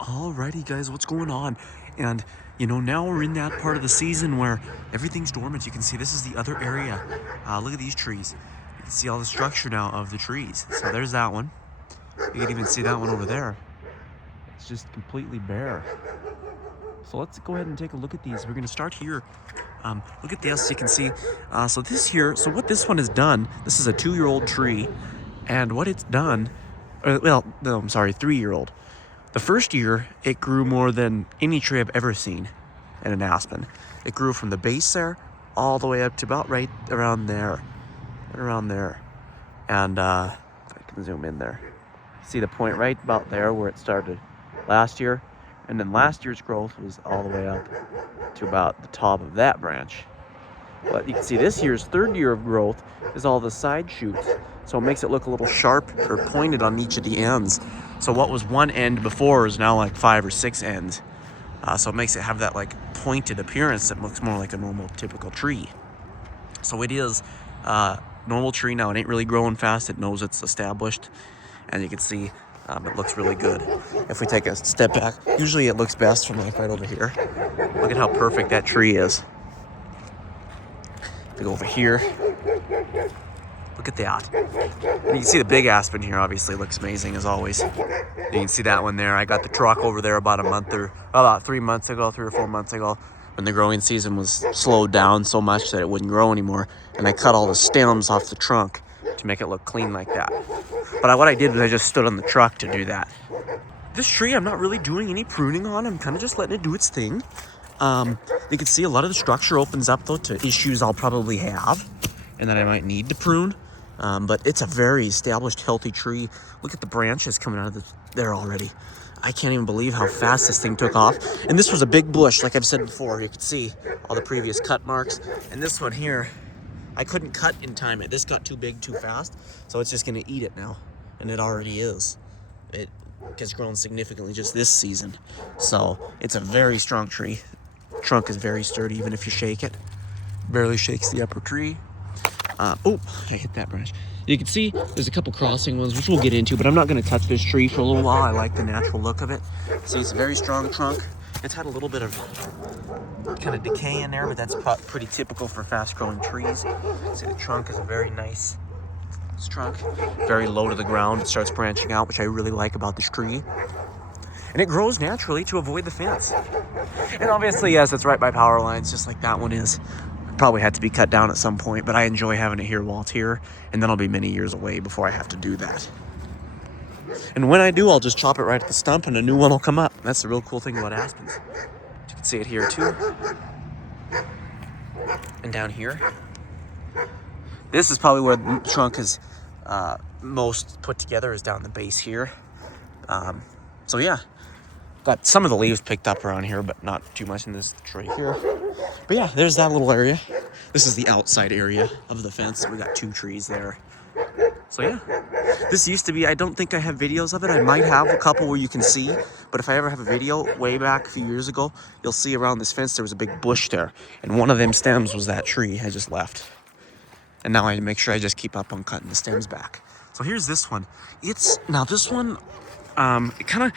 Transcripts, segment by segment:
Alrighty guys, what's going on? And now we're in that part of the season where everything's dormant. You can see this is the other area. Look at these trees. You can see all the structure now of the trees. So there's that one. You can even see that one over there. It's just completely bare. So let's go ahead and take a look at these. We're gonna start here. Look at this, you can see. So what this one has done, this is a 2-year-old tree. And what it's done, no, I'm sorry, 3-year-old. The first year, it grew more than any tree I've ever seen in an aspen. It grew from the base there all the way up to about right around there. And if I can zoom in there. See the point right about there where it started last year. And then last year's growth was all the way up to about the top of that branch. But you can see this year's 3rd year of growth is all the side shoots. So it makes it look a little sharp or pointed on each of the ends. So what was one end before is now like 5 or 6 ends. So it makes it have that like pointed appearance that looks more like a normal typical tree. So it is a normal tree now. It ain't really growing fast. It knows it's established. And you can see it looks really good. If we take a step back, usually it looks best from like right over here. Look at how perfect that tree is. If we go over here, look at that. And you can see the big aspen here obviously looks amazing as always. You can see that one there. I got the truck over there about 3 months ago, 3 or 4 months ago, when the growing season was slowed down so much that it wouldn't grow anymore. And I cut all the stems off the trunk to make it look clean like that. But what I did was I just stood on the truck to do that. This tree, I'm not really doing any pruning on. I'm kind of just letting it do its thing. You can see a lot of the structure opens up though to issues I'll probably have and that I might need to prune. But it's a very established, healthy tree. Look at the branches coming out of there already. I can't even believe how fast this thing took off. And this was a big bush, like I've said before. You can see all the previous cut marks. And this one here, I couldn't cut in time. This got too big too fast, so it's just gonna eat it now. And it already is. It has grown significantly just this season. So it's a very strong tree. Trunk is very sturdy, even if you shake it. Barely shakes the upper tree. Oh, I hit that branch. You can see there's a couple crossing ones, which we'll get into, but I'm not going to touch this tree for a little while. I like the natural look of it. See, it's a very strong trunk. It's had a little bit of kind of decay in there, but that's pretty typical for fast-growing trees. See, the trunk is a very nice trunk. Very low to the ground. It starts branching out, which I really like about this tree. And it grows naturally to avoid the fence. And obviously, yes, it's right by power lines, just like that one is. Probably had to be cut down at some point, but I enjoy having it here while it's here, and then I'll be many years away before I have to do that. And when I do, I'll just chop it right at the stump and a new one will come up. That's the real cool thing about aspens. You can see it here too. And down here. This is probably where the trunk is most put together, is down the base here. So yeah, got some of the leaves picked up around here, but not too much in this tree here. But yeah, there's that little area. This is the outside area of the fence. We got 2 trees there. So yeah, this used to be, I don't think I have videos of it. I might have a couple where you can see, but if I ever have a video way back a few years ago, you'll see around this fence there was a big bush there, and one of them stems was that tree I just left. And now I make sure I just keep up on cutting the stems back. So here's this one. Now this one, it kind of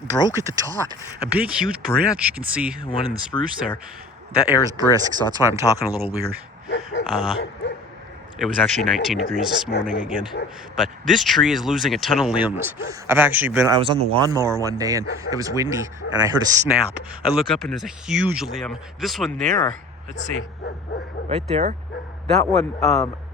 broke at the top. A big, huge branch. You can see one in the spruce there. That air is brisk, so that's why I'm talking a little weird. It was actually 19 degrees this morning again. But this tree is losing a ton of limbs. I was on the lawnmower one day and it was windy and I heard a snap. I look up and there's a huge limb. This one there, let's see, right there. That one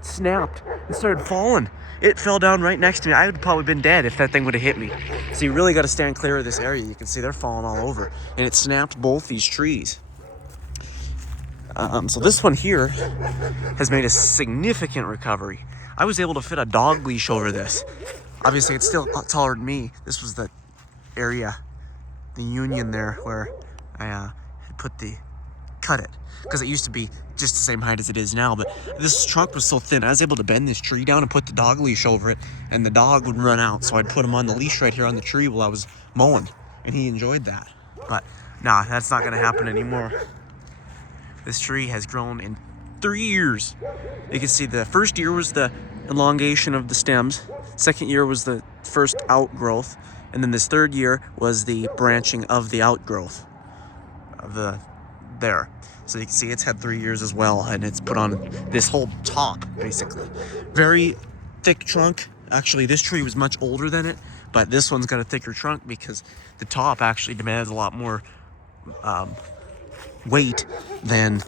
snapped and started falling. It fell down right next to me. I would have probably been dead if that thing would have hit me. So you really got to stand clear of this area. You can see they're falling all over. And it snapped both these trees. So this one here has made a significant recovery. I was able to fit a dog leash over this. Obviously, it's still taller than me. This was the area, the union there, where I had cut it. Because it used to be just the same height as it is now, but this trunk was so thin, I was able to bend this tree down and put the dog leash over it, and the dog would run out, so I'd put him on the leash right here on the tree while I was mowing, and he enjoyed that. But nah, that's not gonna happen anymore. This tree has grown in 3 years. You can see the first year was the elongation of the stems, second year was the first outgrowth, And then this third year was the branching of the outgrowth of there. So you can see it's had 3 years as well, and it's put on this whole top, basically. Very thick trunk. Actually, this tree was much older than it, but this one's got a thicker trunk because the top actually demands a lot more weight than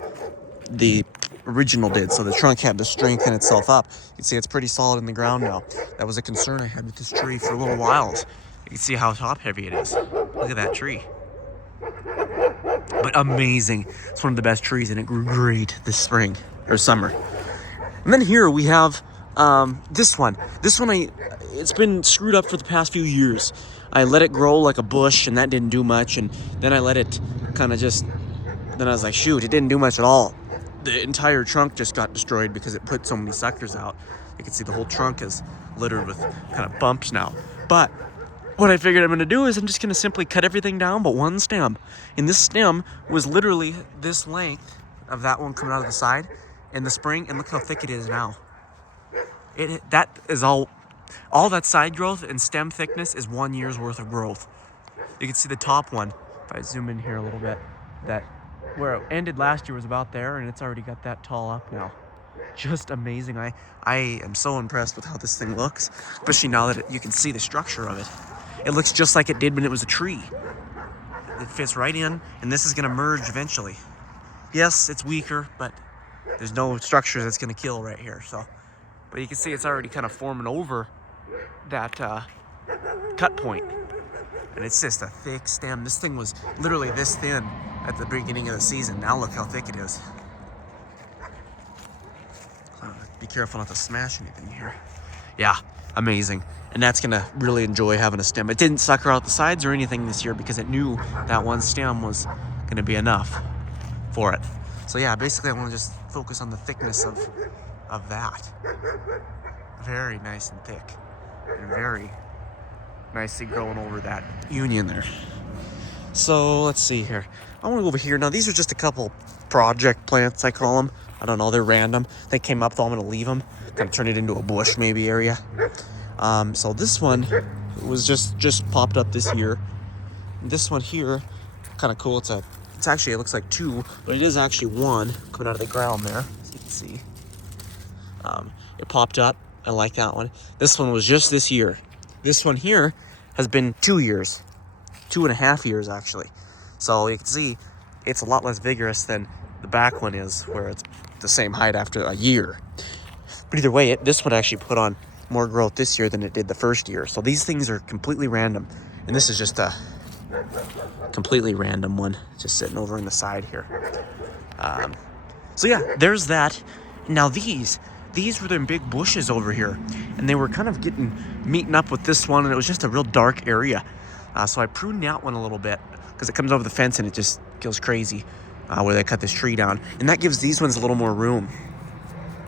the original did. So the trunk had to strengthen itself up. You can see it's pretty solid in the ground now. That was a concern I had with this tree for a little while. You can see how top heavy it is. Look at that tree. But amazing. It's one of the best trees, and it grew great this spring or summer. And then here we have this one. This one, it's been screwed up for the past few years. I let it grow like a bush, and that didn't do much. And then I let it kind of then I was like, shoot, it didn't do much at all. The entire trunk just got destroyed because it put so many suckers out. You can see the whole trunk is littered with kind of bumps now. But what I figured I'm going to do is I'm just going to simply cut everything down but one stem. And this stem was literally this length of that one coming out of the side in the spring. And look how thick it is now. That is all that side growth and stem thickness is 1 year's worth of growth. You can see the top one, if I zoom in here a little bit, that where it ended last year was about there, and it's already got that tall up now. Just amazing. I am so impressed with how this thing looks, especially now that you can see the structure of it. It looks just like it did when it was a tree. It fits right in, and this is going to merge eventually. Yes, it's weaker, but there's no structure that's going to kill right here. But you can see it's already kind of forming over that cut point. And it's just a thick stem. This thing was literally this thin at the beginning of the season. Now look how thick it is. Be careful not to smash anything here. Yeah, amazing. And that's gonna really enjoy having a stem. It didn't sucker out the sides or anything this year because it knew that one stem was gonna be enough for it. So yeah, basically I want to just focus on the thickness of that. Very nice and thick. And very nicely growing over that union there. So let's see here. I want to go over here. Now these are just a couple project plants, I call them. I don't know, they're random. They came up, though. I'm going to leave them. Kind of turn it into a bush maybe area. So this one was just popped up this year. This one here, kind of cool. It's actually, it looks like two, but it is actually one coming out of the ground there, as you can see. It popped up. I like that one. This one was just this year. This one here has been 2 years. 2.5 years, actually. So you can see it's a lot less vigorous than the back one is, where it's the same height after a year. But either way, this one actually put on more growth this year than it did the first year. So these things are completely random. And this is just a completely random one, just sitting over in the side here. So yeah, there's that. Now these were them big bushes over here, and they were kind of meeting up with this one, and it was just a real dark area. So I pruned that one a little bit because it comes over the fence and it just goes crazy where they cut this tree down, and that gives these ones a little more room.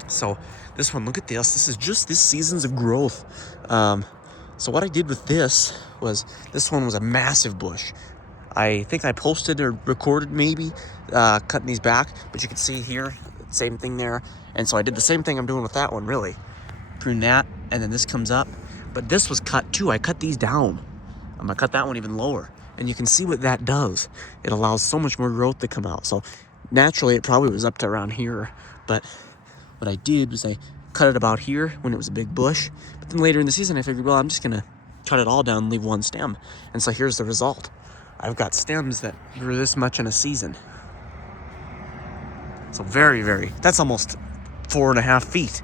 So this one, look at this. This is just this season's of growth. So what I did with this one was a massive bush. I think I posted or recorded maybe cutting these back, but you can see here, same thing there. And so I did the same thing I'm doing with that one, really. Prune that, and then this comes up. But this was cut too. I cut these down. I'm gonna cut that one even lower. And you can see what that does. It allows so much more growth to come out. So naturally it probably was up to around here, but what I did was I cut it about here when it was a big bush. But then later in the season I figured, well, I'm just gonna cut it all down and leave one stem. And so here's the result. I've got stems that grew this much in a season. So very, that's almost 4.5 feet.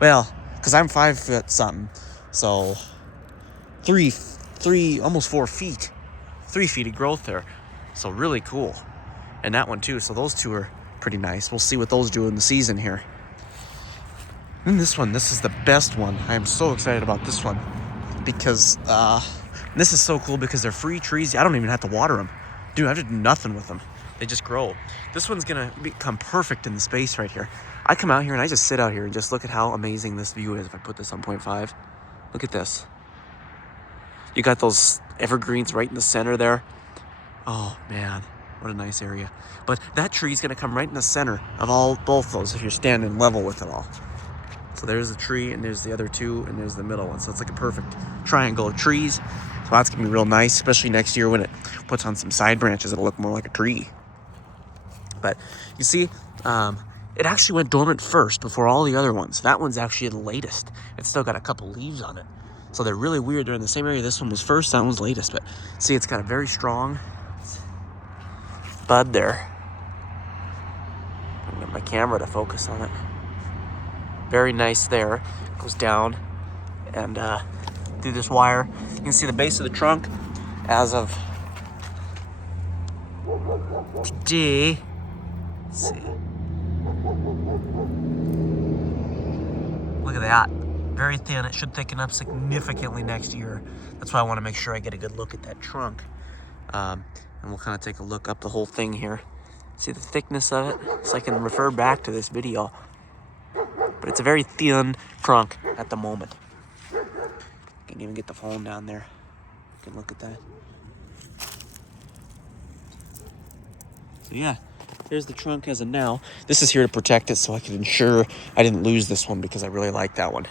Well, because I'm 5 foot something. So three, almost 4 feet. 3 feet of growth there. So really cool. And that one too. So those two are pretty nice. We'll see what those do in the season here. And this is the best one. I am so excited about this one because this is so cool because they're free trees. I don't even have to water them. Dude, I have to do nothing with them. They just grow. This one's gonna become perfect in the space right here. I come out here and I just sit out here and just look at how amazing this view is. If I put this on 0.5, look at this. You got those evergreens right in the center there. Oh man, what a nice area. But that tree's gonna come right in the center of both those if you're standing level with it all. So there's the tree, and there's the other two, and there's the middle one. So it's like a perfect triangle of trees. So that's gonna be real nice, especially next year when it puts on some side branches. It'll look more like a tree. But you see, it actually went dormant first before all the other ones. That one's actually the latest. It's still got a couple leaves on it. So they're really weird. They're in the same area. This one was first, that one's latest. But see, it's got a very strong bud there. Get my camera to focus on it. Very nice there. Goes down and through this wire. You can see the base of the trunk as of today. Let's see. Look at that. Very thin. It should thicken up significantly next year. That's why I want to make sure I get a good look at that trunk. And we'll kind of take a look up the whole thing here. See the thickness of it? So I can refer back to this video. But it's a very thin trunk at the moment. Can even get the phone down there. You can look at that. So yeah, here's the trunk as of now. This is here to protect it so I can ensure I didn't lose this one because I really like that one.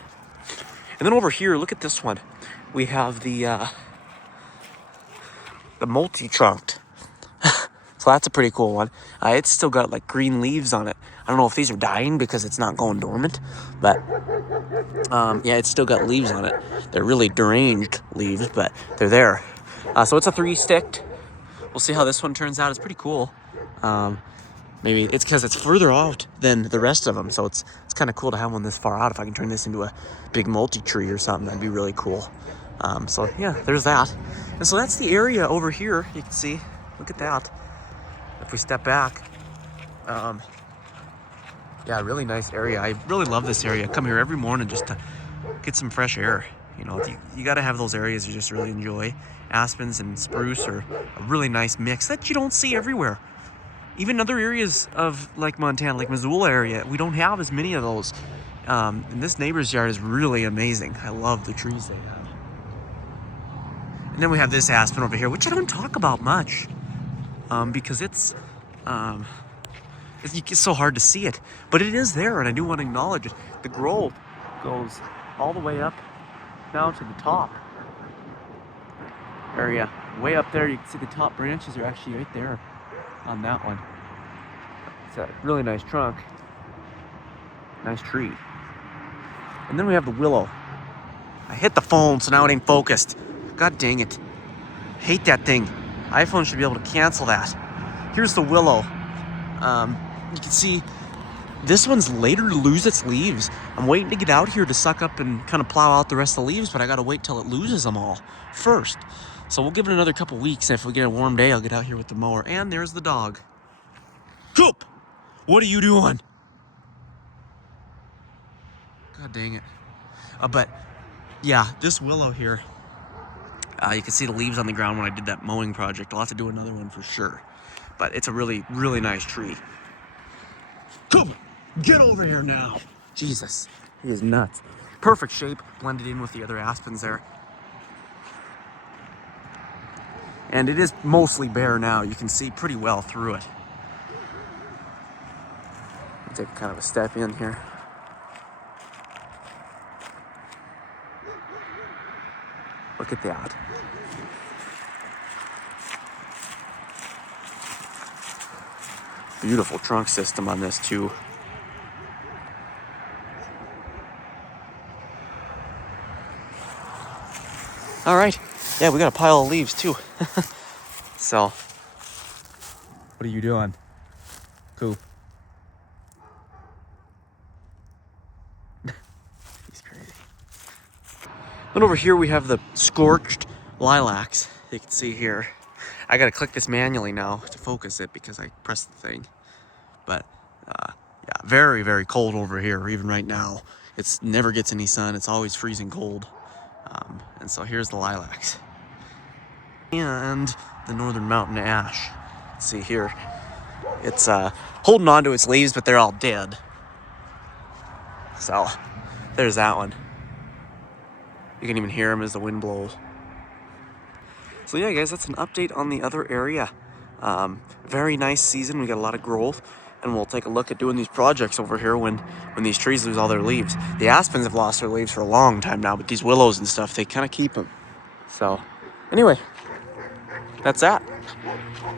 And then over here, look at this one. We have the multi-trunked. So that's a pretty cool one. It's still got like green leaves on it. I don't know if these are dying because it's not going dormant, but yeah, it's still got leaves on it. They're really deranged leaves, but they're there. So it's a 3-sticked. We'll see how this one turns out. It's pretty cool. Maybe it's because it's further out than the rest of them, so it's kind of cool to have one this far out. If I can turn this into a big multi-tree or something, that'd be really cool. So yeah, there's that. And so that's the area over here. You can see, look at that. If we step back, yeah, really nice area. I really love this area. I come here every morning just to get some fresh air. You know, you got to have those areas you just really enjoy. Aspens and spruce are a really nice mix that you don't see everywhere. Even other areas of like Montana, like Missoula area, we don't have as many of those. And this neighbor's yard is really amazing. I love the trees they have. And then we have this aspen over here, which I don't talk about much because it's so hard to see it. But it is there, and I do want to acknowledge it. The growth goes all the way up now to the top area. Way up there, you can see the top branches are actually right there on that one. It's a really nice trunk. Nice tree. And then we have the willow. I hit the phone, so now it ain't focused. God dang it. Hate that thing. iPhone should be able to cancel that. Here's the willow. You can see this one's later to lose its leaves. I'm waiting to get out here to suck up and kind of plow out the rest of the leaves, but I gotta wait till it loses them all first. So we'll give it another couple weeks, and if we get a warm day, I'll get out here with the mower. And there's the dog. Coop! What are you doing? God dang it. But yeah, this willow here, you can see the leaves on the ground when I did that mowing project. I'll have to do another one for sure. But it's a really, really nice tree. Coop! Get over here now! Jesus, he is nuts. Perfect shape, blended in with the other aspens there. And it is mostly bare now. You can see pretty well through it. I'll take kind of a step in here. Look at that. Beautiful trunk system on this too. All right. Yeah, we got a pile of leaves too. So, what are you doing? Cool. He's crazy. Then over here we have the scorched lilacs. You can see here. I gotta click this manually now to focus it because I pressed the thing. But yeah, very, very cold over here, even right now. It's never gets any sun. It's always freezing cold. And so here's the lilacs. And the northern mountain ash. Let's see here. It's holding on to its leaves, but they're all dead. So there's that one. You can even hear them as the wind blows. So yeah, guys, that's an update on the other area. Very nice season. We got a lot of growth, and we'll take a look at doing these projects over here when these trees lose all their leaves. The aspens have lost their leaves for a long time now, but these willows and stuff, they kind of keep them. So Anyway, that's that.